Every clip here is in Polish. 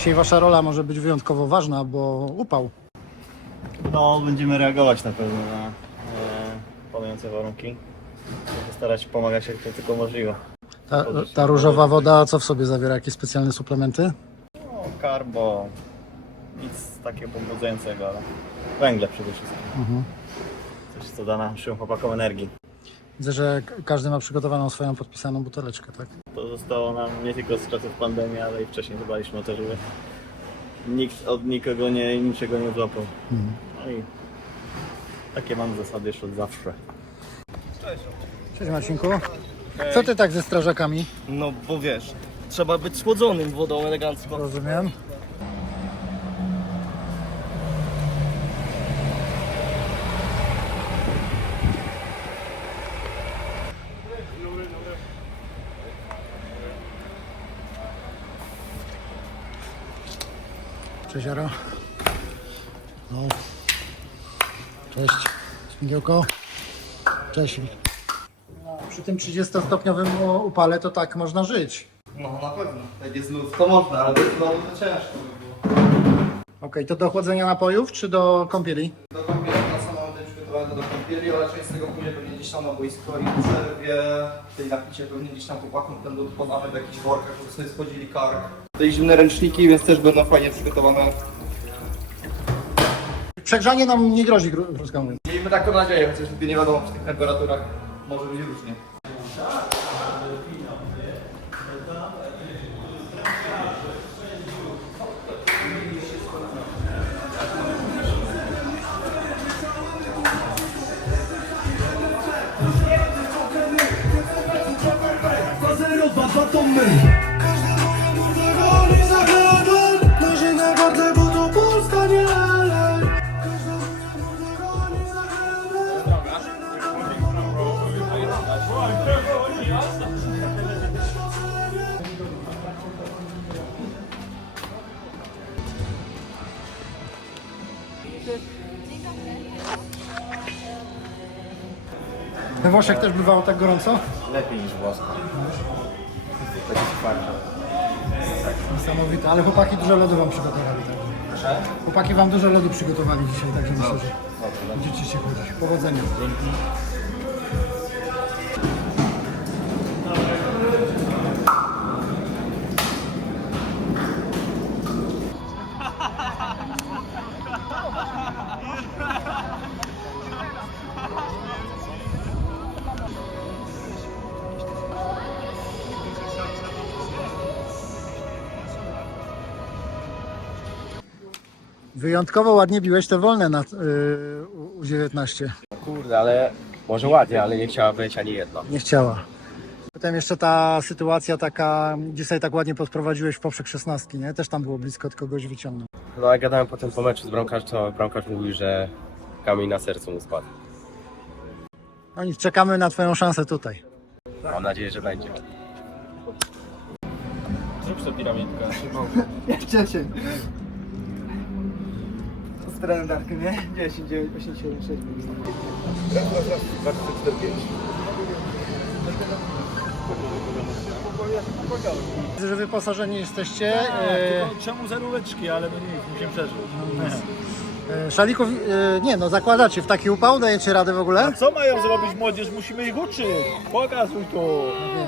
Dzisiaj wasza rola może być wyjątkowo ważna, bo upał. No, będziemy reagować na pewno na e, panujące warunki. Będę starać się pomagać jak to tylko możliwe. Ta, ta różowa woda co w sobie zawiera? Jakieś specjalne suplementy? No, karbo, nic takiego pobudzającego, ale węgle przede wszystkim. Mhm. Coś, co da naszym chłopakom energii. Widzę, że każdy ma przygotowaną swoją podpisaną buteleczkę, tak? To zostało nam nie tylko z czasów pandemii, ale i wcześniej dbaliśmy o to, żeby nikt od nikogo nie, niczego nie złapał. Mhm. No i takie mam zasady już od zawsze. Cześć Marcinku. Co ty tak ze strażakami? No bo wiesz, trzeba być schłodzonym wodą elegancko. Rozumiem. Cześć Jaro. No. Cześć. Śmigiełko. Cześć. No, przy tym 30-stopniowym upale to tak można żyć. No na pewno, jak jest lód to można, ale bez lodu to ciężko by było. Okej, to do chłodzenia napojów czy do kąpieli? Do kąpieli na samym tym przygotowane do kąpieli, ale część z tego pójdzie pewnie gdzieś tam na boisko i w przerwie, tej napicie pewnie gdzieś tam chłopakom ten lód podamy w jakichś workach, żeby sobie schodzili kark. Te zimne ręczniki, więc też będą fajnie przygotowane. Przegrzanie nam nie grozi, gró- krótko mówiąc. Miejmy taką nadzieję, chociaż nigdy nie wiadomo przy tych temperaturach może być różnie. We Włoszech też bywało tak gorąco? Lepiej niż włosko. Taki twardy. Niesamowite, ale chłopaki dużo lodu wam przygotowali. Tak? Chłopaki wam dużo lodu przygotowali dzisiaj, także myślę, że będziecie się chodzić. Powodzenia. Wyjątkowo ładnie biłeś te wolne na yy, u- U19. Kurde, ale może ładnie, ale nie chciała wejść ani jedno. Nie chciała. Potem jeszcze ta sytuacja taka, gdzie sobie tak ładnie podprowadziłeś w poprzek 16, nie? Też tam było blisko, tylko goś wyciągnął. No ale gadałem potem po meczu z bramkarzem, to bramkarz mówił, że kamień na sercu mu spadł. No nic, czekamy na twoją szansę tutaj. Mam nadzieję, że będzie. Zrób sobie piramidkę. 10. Darkiem, nie? 10, 9, 8, 7, 6. Widzę, że wyposażeni jesteście. Yy, Czemu zeróweczki, ale no nic, musimy przeżyć. yy, szalików, yy, nie no, zakładacie w taki upał, dajecie radę w ogóle? Co mają zrobić młodzież? Musimy ich uczyć. Pokazuj tu.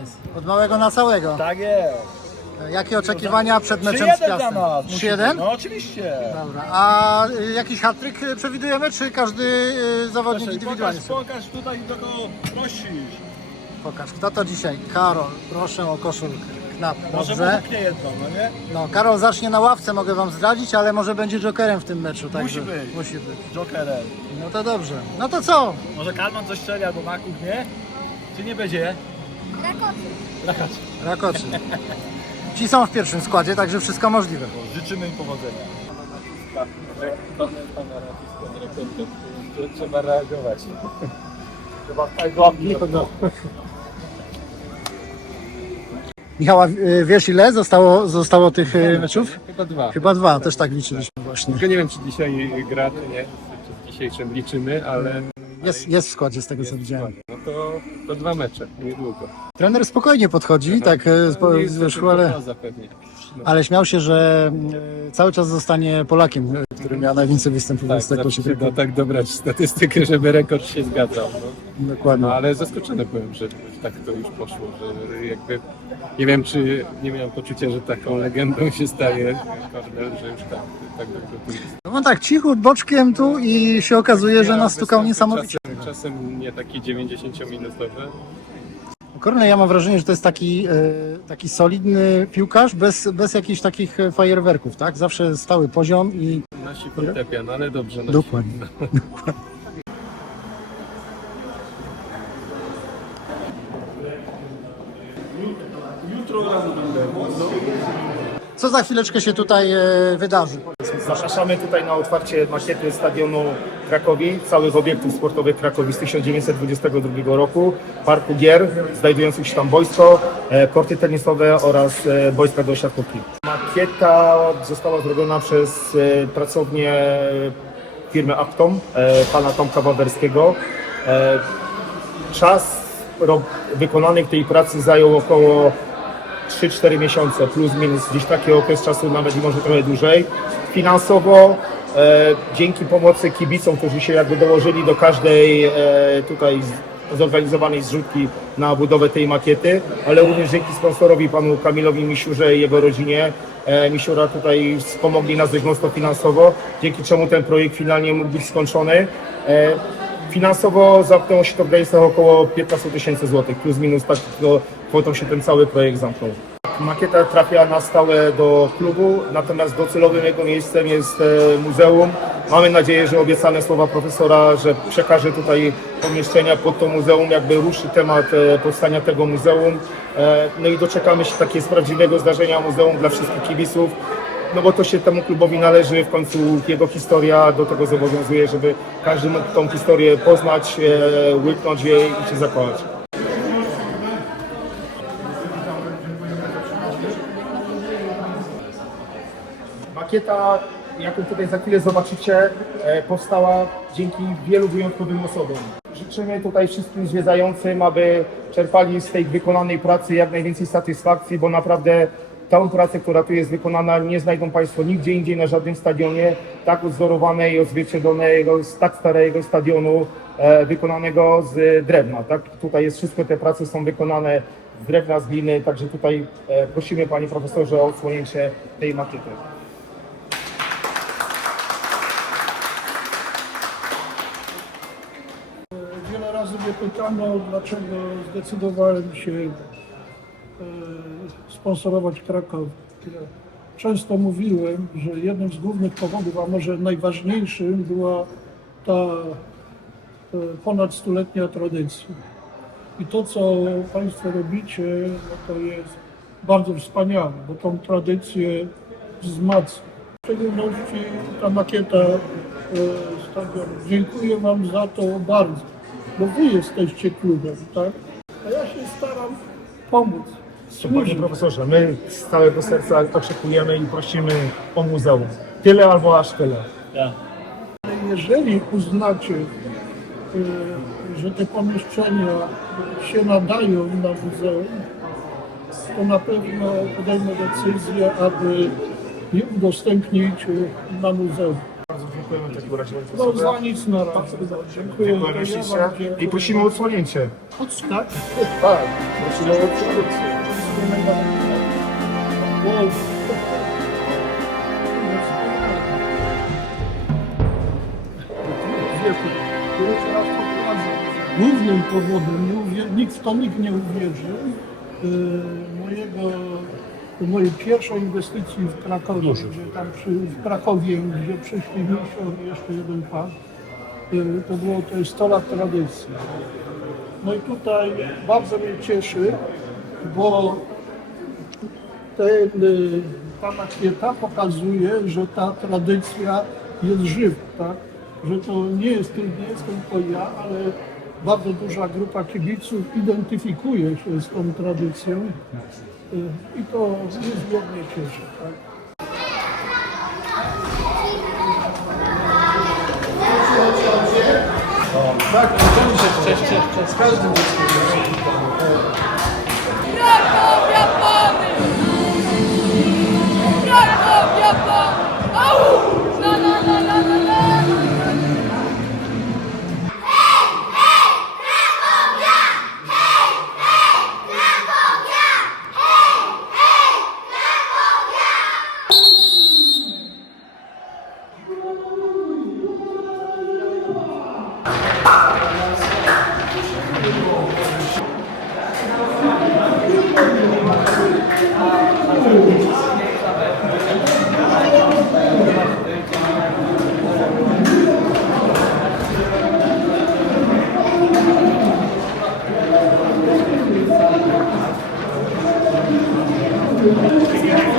Jest. Od małego na całego. Tak jest. Yy, Jakie oczekiwania przed meczem z 3-1 dla Piastem? nas. musimy. 3-1? No oczywiście. Dobra. A y, jakiś hat-trick y, przewidujemy, czy każdy y, zawodnik Proszę, indywidualnie? pokaż, sobie? pokaż tutaj, kogo prosisz. Pokaż. Kto to dzisiaj? Karol. Proszę o koszulkę. Knap. Może Dobrze. wypchnie jedną, no nie? No, Karol zacznie na ławce, mogę wam zdradzić, ale może będzie jokerem w tym meczu. Także być. Musi być. Jokerem. No to dobrze. No to co? Może Kalman coś strzeli albo Makuch, nie? Czy nie będzie? Rakoczy. Rakoczy. Ci są w pierwszym składzie, także wszystko możliwe. Życzymy im powodzenia. Trzeba reagować. Michała, y, wiesz ile zostało, zostało tych y, meczów? Chyba dwa. Chyba dwa, też tak liczyliśmy właśnie. Tylko nie wiem, czy dzisiaj gra, czy nie. Czy z dzisiejszym liczymy, ale Jest, jest w składzie z tego co widziałem. no to, to dwa mecze, niedługo. Trener spokojnie podchodzi, tak po- z wierzchu, ale... Zapewnie. Ale śmiał się, że e, cały czas zostanie Polakiem, e, który miał najwięcej występów Tak, z tego zawsze się da tak dobrać statystykę, żeby rekord się zgadzał. No. Dokładnie. No ale zaskoczony byłem, że tak to już poszło, że jakby nie wiem czy nie miałem poczucia, że taką legendą się staje Kornel, że już tak, tak dobrze tu jest. No tak, cichut boczkiem tu i się okazuje, że nas stukał występy niesamowicie. Czasem, czasem nie taki 90-minutowy. Kornel, ja mam wrażenie, że to jest taki, e, taki solidny piłkarz bez, bez jakichś takich e, fajerwerków, tak? Zawsze stały poziom i Nasi fortepian, ale dobrze. Nasi. Dokładnie. Co za chwileczkę się tutaj e, wydarzy? Zapraszamy tutaj na otwarcie makiety stadionu Krakowi, całych obiektów sportowych Krakowi z 1922 roku, parku gier, znajdujących się tam boisko, e, korty tenisowe oraz e, boiska do siatkówki. Makieta została zrobiona przez pracownię firmy Aptom, pana Tomka Wawerskiego. Czas wykonanych tej pracy zajął około 3-4 miesiące, plus minus gdzieś taki okres czasu, nawet i może trochę dłużej. Finansowo e, dzięki pomocy kibicom, którzy się jakby dołożyli do każdej e, tutaj zorganizowanej zrzutki na budowę tej makiety, ale również dzięki sponsorowi panu Kamilowi Misiurze i jego rodzinie. E, Misiura tutaj wspomogli nas dość mocno finansowo, dzięki czemu ten projekt finalnie mógł być skończony. E, Finansowo zamknęło się to w granicach około 15 tysięcy złotych, plus minus tak to kwotą się ten cały projekt zamknął. Makieta trafia na stałe do klubu, natomiast docelowym jego miejscem jest e, muzeum. Mamy nadzieję, że obiecane słowa profesora, że przekaże tutaj pomieszczenia pod to muzeum, jakby ruszy temat e, powstania tego muzeum. E, No i doczekamy się takiego prawdziwego zdarzenia muzeum dla wszystkich kibiców. No bo to się temu klubowi należy, w końcu jego historia do tego zobowiązuje, żeby każdy mógł tą historię poznać, łyknąć jej i się zakochać. Makieta, jaką tutaj za chwilę zobaczycie, e, powstała dzięki wielu wyjątkowym osobom. Życzymy tutaj wszystkim zwiedzającym, aby czerpali z tej wykonanej pracy jak najwięcej satysfakcji, bo naprawdę tą pracę, która tu jest wykonana, nie znajdą Państwo nigdzie indziej na żadnym stadionie tak odzorowanej odzwierciedlonego z tak starego stadionu, e, wykonanego z drewna. Tak? Tutaj jest wszystko, te prace są wykonane z drewna, z gliny, także tutaj e, prosimy Panie Profesorze o odsłonięcie tej makiety. Pytano, dlaczego zdecydowałem się e, sponsorować Kraków. Często mówiłem, że jednym z głównych powodów, a może najważniejszym, była ta e, ponad stuletnia tradycja. I to, co Państwo robicie, no to jest bardzo wspaniałe, bo tą tradycję wzmacnia. W szczególności ta makieta e, stadionu. Dziękuję Wam za to bardzo, bo Wy jesteście klubem, tak? A ja się staram pomóc. Panie służyć. profesorze, my z całego serca oczekujemy i prosimy o muzeum. Tyle albo aż tyle. Jeżeli uznacie, y, że te pomieszczenia się nadają na muzeum, to na pewno podejmę decyzję, aby je udostępnić y, na muzeum. Dziękujemy w takim razie. No za nic na razie. Dziękuję. Dziękujemy ślicznie i prosimy o odsłonięcie. Tak? Tak, prosimy o odsłonięcie. Pierwszy raz. Głównym powodem, nie uwier- nikt w to nikt nie uwierzy, yy, mojego, mojej pierwszej inwestycji w Krakowie, gdzie tam przy, w Krakowie, gdzie i jeszcze jeden pan, yy, to było to jest 100 lat tradycji. No i tutaj bardzo mnie cieszy, bo ten, y, ta makieta pokazuje, że ta tradycja jest żywa, tak? Że to nie jest, nie jest tylko ja, ale bardzo duża grupa kibiców identyfikuje się z tą tradycją y, i to niezmiernie cieszy. Tak? Krakowia, pany! Obrigado.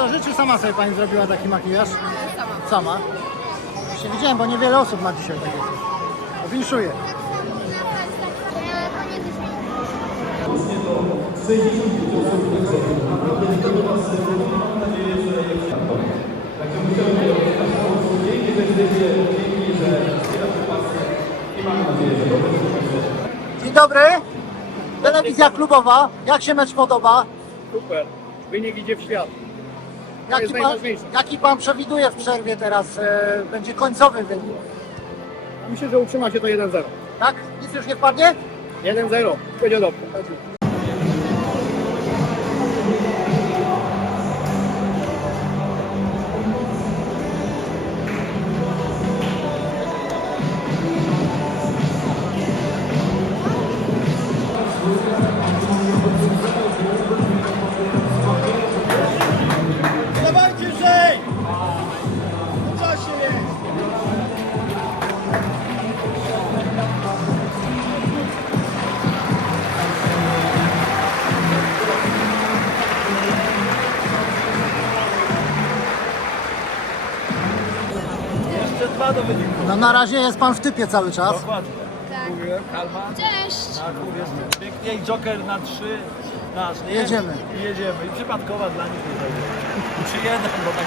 Sektorze, czy sama sobie pani zrobiła taki makijaż? Sama. Sama? Właśnie widziałem, bo niewiele osób ma dzisiaj takie coś. Winszuję. Dzień dobry. Telewizja klubowa. Jak się mecz podoba? Super. Wynik idzie w świat. Jaki pan, jaki pan przewiduje w przerwie teraz? E, będzie końcowy wynik. Myślę, że utrzyma się to 1-0. Tak? Nic już nie wpadnie? 1-0. Będzie dobrze. Jeszcze dwa do wyniku. No na razie jest pan w typie cały czas. Dokładnie. Mówiłem, Kalma. Cześć. Tak, mówię, pięknie i Joker na trzy nasz, nie? Jedziemy. I jedziemy. I przypadkowa dla nich jeden, bo tak